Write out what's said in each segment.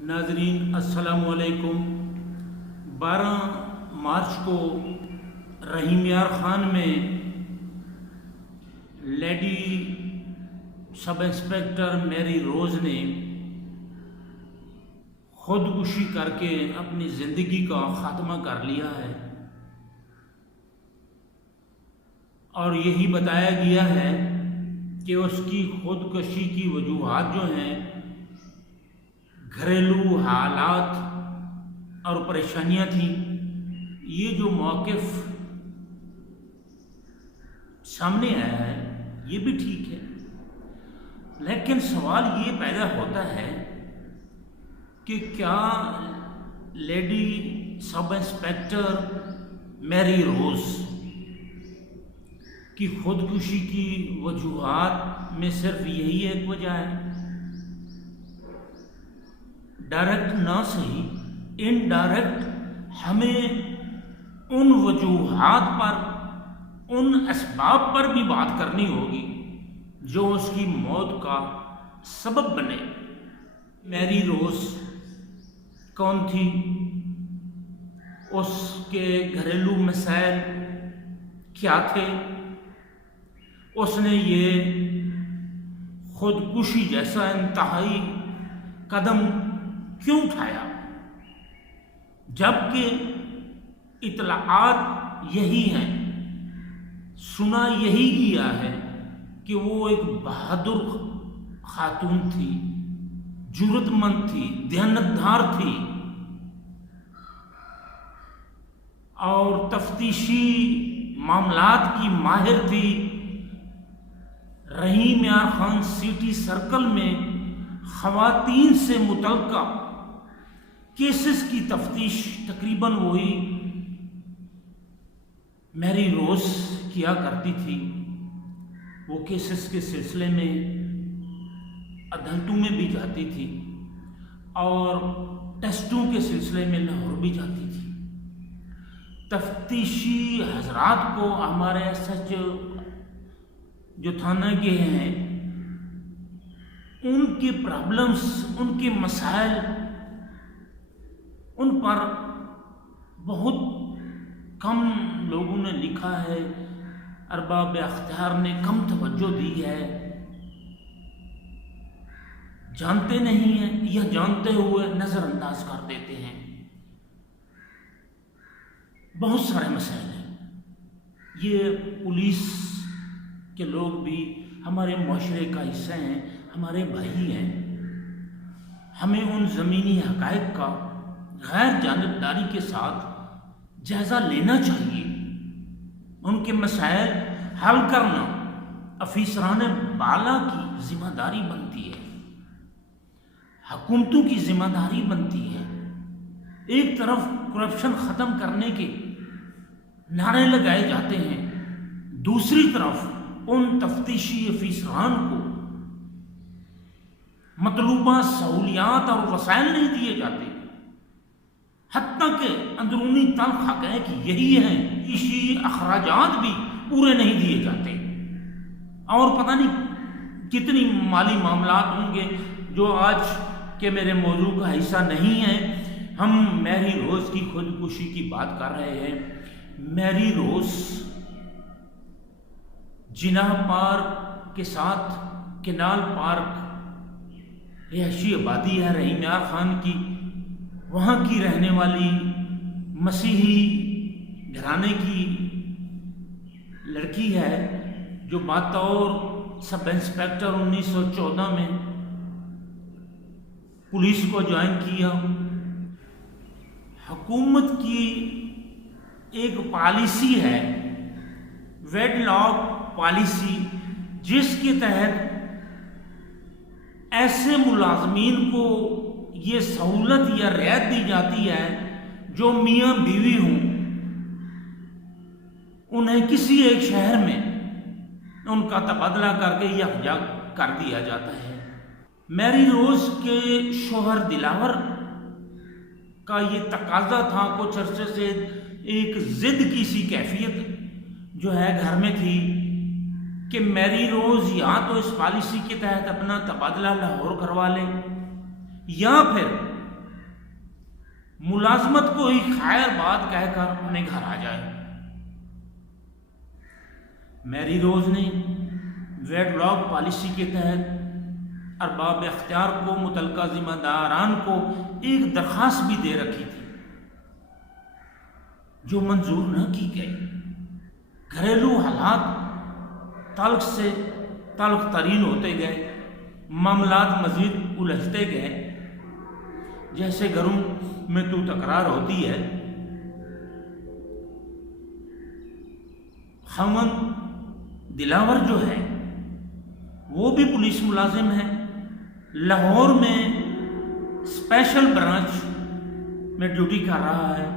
ناظرین السلام علیکم۔ 12 مارچ کو رحیم یار خان میں لیڈی سب انسپیکٹر میری روز نے خودکشی کر کے اپنی زندگی کا خاتمہ کر لیا ہے، اور یہی بتایا گیا ہے کہ اس کی خودکشی کی وجوہات جو ہیں گھریلو حالات اور پریشانیاں تھیں۔ یہ جو موقف سامنے آیا ہے یہ بھی ٹھیک ہے، لیکن سوال یہ پیدا ہوتا ہے کہ کیا لیڈی سب انسپیکٹر میری روز کی خودکشی کی وجوہات میں صرف یہی ایک وجہ ہے؟ ڈائریکٹ نہ صحیح، انڈائریکٹ ہمیں ان وجوہات پر، ان اسباب پر بھی بات کرنی ہوگی جو اس کی موت کا سبب بنے۔ میری روز کون تھی؟ اس کے گھریلو مسائل کیا تھے؟ اس نے یہ خودکشی جیسا انتہائی قدم کیوں اٹھایا، جبکہ اطلاعات یہی ہیں، سنا یہی گیا ہے کہ وہ ایک بہادر خاتون تھی، جرأت مند تھی، دیانتدار تھی، اور تفتیشی معاملات کی ماہر تھی۔ رحیم یار خان سٹی سرکل میں خواتین سے متعلقہ کیسز کی تفتیش تقریباً وہی میری روز کیا کرتی تھی۔ وہ کیسز کے سلسلے میں عدالتوں میں بھی جاتی تھی اور ٹیسٹوں کے سلسلے میں لاہور بھی جاتی تھی۔ تفتیشی حضرات کو ہمارے ایس ایچ جو تھانہ کے ہیں، ان کی پرابلمز، ان کے مسائل، ان پر بہت کم لوگوں نے لکھا ہے، ارباب اختیار نے کم توجہ دی ہے، جانتے نہیں ہیں یا جانتے ہوئے نظر انداز کر دیتے ہیں۔ بہت سارے مسائل ہیں۔ یہ پولیس کے لوگ بھی ہمارے معاشرے کا حصہ ہیں، ہمارے بھائی ہیں۔ ہمیں ان زمینی حقائق کا غیر جانبداری کے ساتھ جائزہ لینا چاہیے، ان کے مسائل حل کرنا افسران بالا کی ذمہ داری بنتی ہے، حکومتوں کی ذمہ داری بنتی ہے۔ ایک طرف کرپشن ختم کرنے کے نعرے لگائے جاتے ہیں، دوسری طرف ان تفتیشی افسران کو مطلوبہ سہولیات اور وسائل نہیں دیے جاتے، حتیٰ کہ اندرونی تلخ حقائق یہی ہیں، اسی اخراجات بھی پورے نہیں دیے جاتے، اور پتہ نہیں کتنی مالی معاملات ہوں گے جو آج کے میرے موضوع کا حصہ نہیں ہیں۔ ہم میری روز کی خودکشی کی بات کر رہے ہیں۔ میری روز جناح پارک کے ساتھ کینال پارک رہائشی آبادی ہے رحیم یار خان کی، وہاں کی رہنے والی مسیحی گھرانے کی لڑکی ہے جو بطور سب انسپیکٹر 1914 میں پولیس کو جوائن کیا۔ حکومت کی ایک پالیسی ہے، ویڈ لاک پالیسی، جس کے تحت ایسے ملازمین کو یہ سہولت یا رعایت دی جاتی ہے جو میاں بیوی ہوں، انہیں کسی ایک شہر میں ان کا تبادلہ کر کے یکجا کر دیا جاتا ہے۔ میری روز کے شوہر دلاور کا یہ تقاضا تھا، کچھ عرصے سے ایک ضد کی سی کیفیت جو ہے گھر میں تھی کہ میری روز یا تو اس پالیسی کے تحت اپنا تبادلہ لاہور کروا لے، یا پھر ملازمت کو ہی خیر بات کہہ کر اپنے گھر آ جائے۔ میری روز نے ویڈ لاک پالیسی کے تحت ارباب اختیار کو، متعلقہ ذمہ داران کو ایک درخواست بھی دے رکھی تھی جو منظور نہ کی گئی۔ گھریلو حالات تلخ سے تلخ ترین ہوتے گئے، معاملات مزید الجھتے گئے۔ جیسے گھروں میں تو تکرار ہوتی ہے، خاوند دلاور جو ہے وہ بھی پولیس ملازم ہے، لاہور میں اسپیشل برانچ میں ڈیوٹی کر رہا ہے۔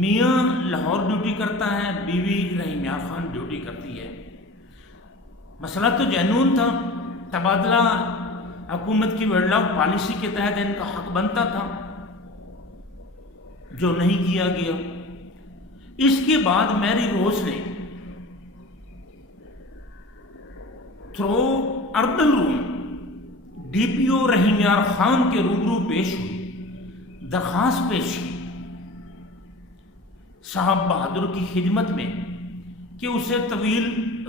میاں لاہور ڈیوٹی کرتا ہے، بیوی رحیم یار خان ڈیوٹی کرتی ہے۔ مسئلہ تو جنون تھا، تبادلہ حکومت کی ویڈ لاک پالیسی کے تحت ان کا حق بنتا تھا جو نہیں کیا گیا۔ اس کے بعد میری روز نے تھرو اربن روم ڈی پی او رحیم یار خان کے روبرو پیش ہوئی، درخواست پیش کی صاحب بہادر کی خدمت میں کہ اسے طویل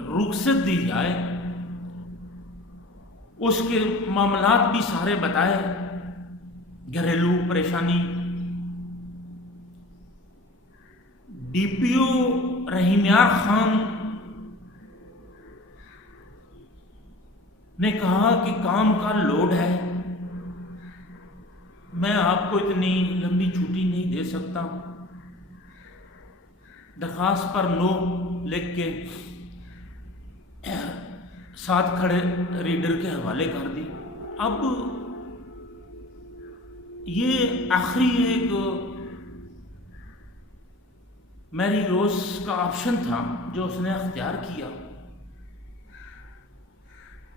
رخصت دی جائے، اس کے معاملات بھی سارے بتائے، گھریلو پریشانی۔ ڈی پی او رحیم یار خان نے کہا کہ کام کا لوڈ ہے، میں آپ کو اتنی لمبی چھٹی نہیں دے سکتا۔ درخواست پر نو لکھ کے ساتھ کھڑے ریڈر کے حوالے کر دی۔ اب یہ آخری ایک میری روز کا آپشن تھا جو اس نے اختیار کیا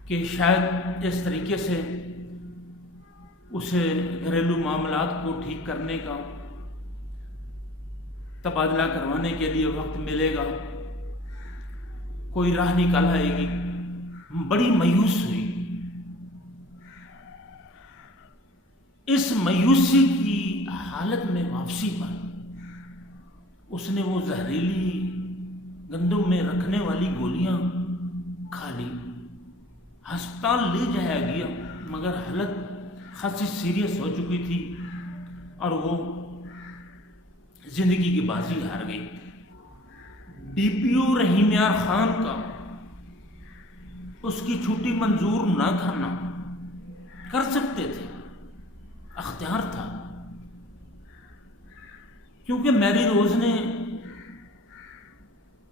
کہ شاید اس طریقے سے اسے گھریلو معاملات کو ٹھیک کرنے کا، تبادلہ کروانے کے لیے وقت ملے گا، کوئی راہ نکال آئے گی۔ بڑی مایوس ہوئی۔ اس مایوسی کی حالت میں واپسی پر اس نے وہ زہریلی گندم میں رکھنے والی گولیاں کھا لی۔ ہسپتال لے جایا گیا مگر حالت خاصی سیریس ہو چکی تھی اور وہ زندگی کی بازی ہار گئی۔ ڈی پی او رحیم یار خان کا اس کی چھٹی منظور نہ کرنا، کر سکتے تھے، اختیار تھا، کیونکہ میری روز نے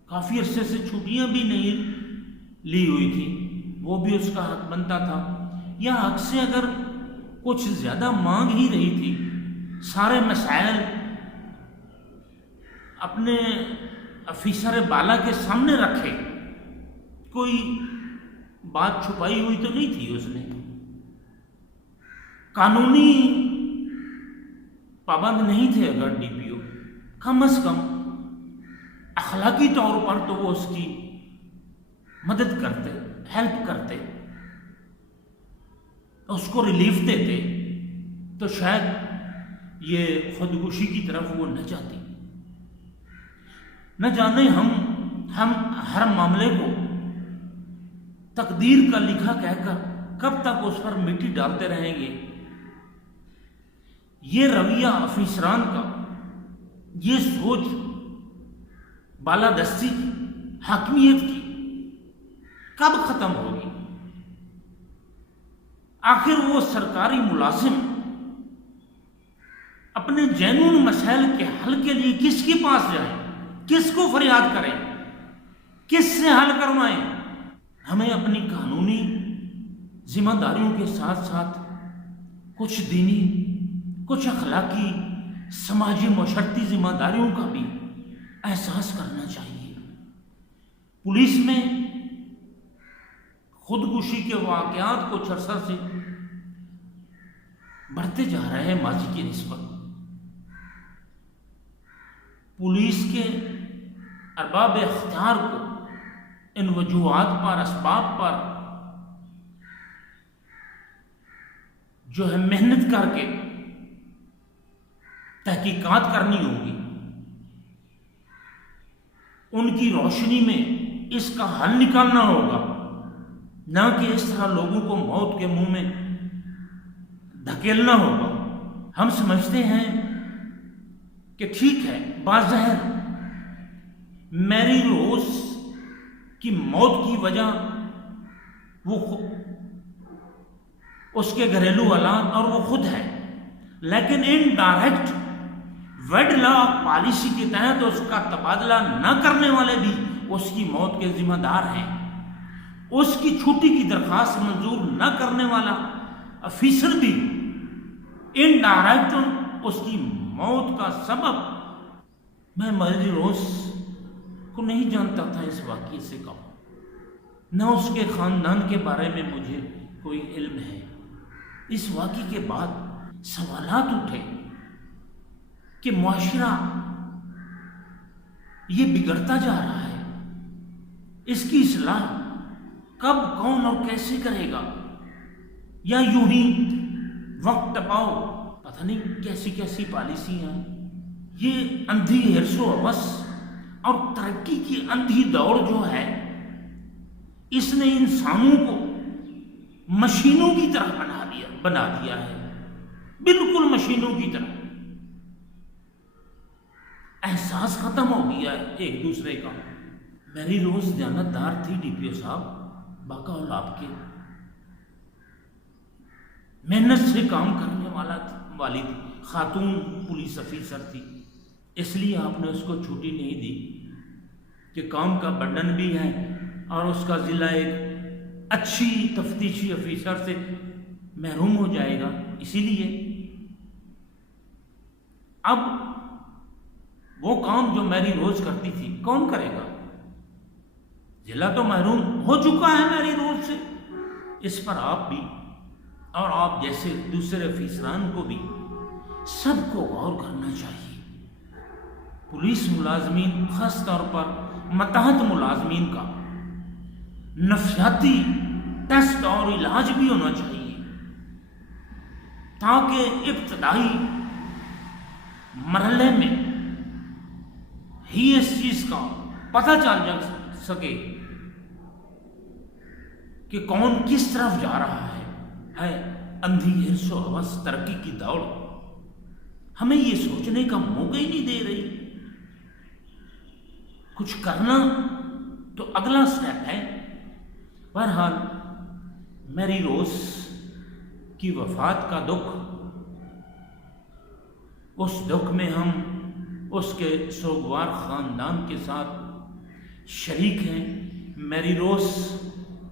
کافی عرصے سے چھٹیاں بھی نہیں لی ہوئی تھی، وہ بھی اس کا حق بنتا تھا، یا حق سے اگر کچھ زیادہ مانگ ہی رہی تھی، سارے مسائل اپنے افیسر بالا کے سامنے رکھے، کوئی بات چھپائی ہوئی تو نہیں تھی۔ اس نے قانونی پابند نہیں تھے، اگر ڈی پی او کم از کم اخلاقی طور پر تو وہ اس کی مدد کرتے، ہیلپ کرتے، اس کو ریلیف دیتے، تو شاید یہ خودکشی کی طرف وہ نہ جاتی۔ نہ جانے ہم ہر معاملے کو تقدیر کا لکھا کہہ کر کب تک اس پر مٹی ڈالتے رہیں گے۔ یہ رویہ افیسران کا، یہ سوچ بالادستی کی، حاکمیت کی کب ختم ہوگی؟ آخر وہ سرکاری ملازم اپنے جینون مسائل کے حل کے لیے کس کے پاس جائیں، کس کو فریاد کریں، کس سے حل کروائیں؟ ہمیں اپنی قانونی ذمہ داریوں کے ساتھ ساتھ کچھ دینی، کچھ اخلاقی، سماجی معاشرتی ذمہ داریوں کا بھی احساس کرنا چاہیے۔ پولیس میں خودکشی کے واقعات کچھ عرصہ سے بڑھتے جا رہے ہیں ماضی کی نسبت۔ پولیس کے ارباب اختیار کو ان وجوہات پر، اسباب پر جو ہے محنت کر کے تحقیقات کرنی ہوگی، ان کی روشنی میں اس کا حل نکالنا ہوگا، نہ کہ اس طرح لوگوں کو موت کے منہ میں دھکیلنا ہوگا۔ ہم سمجھتے ہیں کہ ٹھیک ہے، بظاہر میری روز کی موت کی وجہ وہ اس کے گھریلو حالات اور وہ خود ہے، لیکن ان ڈائریکٹ ویڈ لا پالیسی کے تحت اس کا تبادلہ نہ کرنے والے بھی اس کی موت کے ذمہ دار ہیں۔ اس کی چھٹی کی درخواست منظور نہ کرنے والا افیسر بھی ان ڈائریکٹ اس کی موت کا سبب۔ میں میری روز کو نہیں جانتا تھا اس واقعے سے کہوں، نہ اس کے خاندان کے بارے میں مجھے کوئی علم ہے۔ اس واقعے کے بعد سوالات اٹھے کہ معاشرہ یہ بگڑتا جا رہا ہے، اس کی اصلاح کب، کون اور کیسے کرے گا، یا یوں ہی وقت ٹپاؤ، پتہ نہیں کیسی کیسی پالیسیاں۔ یہ اندھی ہرس و ہوس اور ترقی کی اندھی دوڑ جو ہے، اس نے انسانوں کو مشینوں کی طرح بنا دیا ہے، بالکل مشینوں کی طرح۔ احساس ختم ہو گیا ہے ایک دوسرے کا۔ میری روز دیانتدار تھی، ڈی پی او صاحب باقا اولاب کے، محنت سے کام کرنے والی تھی، خاتون پولیس افیسر تھی، اس لیے آپ نے اس کو چھٹی نہیں دی کہ کام کا برڈن بھی ہے اور اس کا ضلع ایک اچھی تفتیشی افیسر سے محروم ہو جائے گا۔ اسی لیے اب وہ کام جو میری روز کرتی تھی کون کرے گا؟ ضلع تو محروم ہو چکا ہے میری روز سے۔ اس پر آپ بھی اور آپ جیسے دوسرے افیسران کو بھی سب کو غور کرنا چاہیے۔ پولیس ملازمین، خاص طور پر ماتحت ملازمین کا نفسیاتی ٹیسٹ اور علاج بھی ہونا چاہیے، تاکہ ابتدائی مرحلے میں ہی اس چیز کا پتہ چل جا سکے کہ کون کس طرف جا رہا ہے اندھی ہرس و ہوس ترقی کی دوڑ ہمیں یہ سوچنے کا موقع ہی نہیں دے رہی۔ کچھ کرنا تو اگلا سٹیپ ہے۔ بہرحال میری روز کی وفات کا دکھ، اس دکھ میں ہم اس کے سوگوار خاندان کے ساتھ شریک ہیں۔ میری روز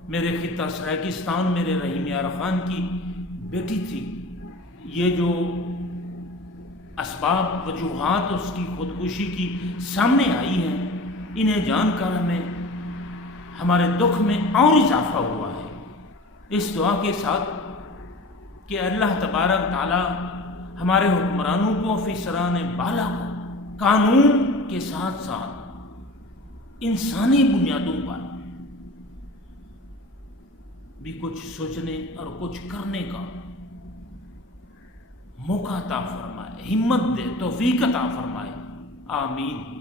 میرے خطہ سرائیکستان، میرے رحیم یار خان کی بیٹی تھی۔ یہ جو اسباب وجوہات اس کی خودکشی کی سامنے آئی ہیں، انہیں جان کر ہمارے دکھ میں اور اضافہ ہوا ہے۔ اس دعا کے ساتھ کہ اللہ تبارک تعالی ہمارے حکمرانوں کو، افسران بالا کو قانون کے ساتھ ساتھ انسانی بنیادوں پر بھی کچھ سوچنے اور کچھ کرنے کا موقع عطا فرمائے، ہمت دے، توفیق عطا فرمائے، آمین۔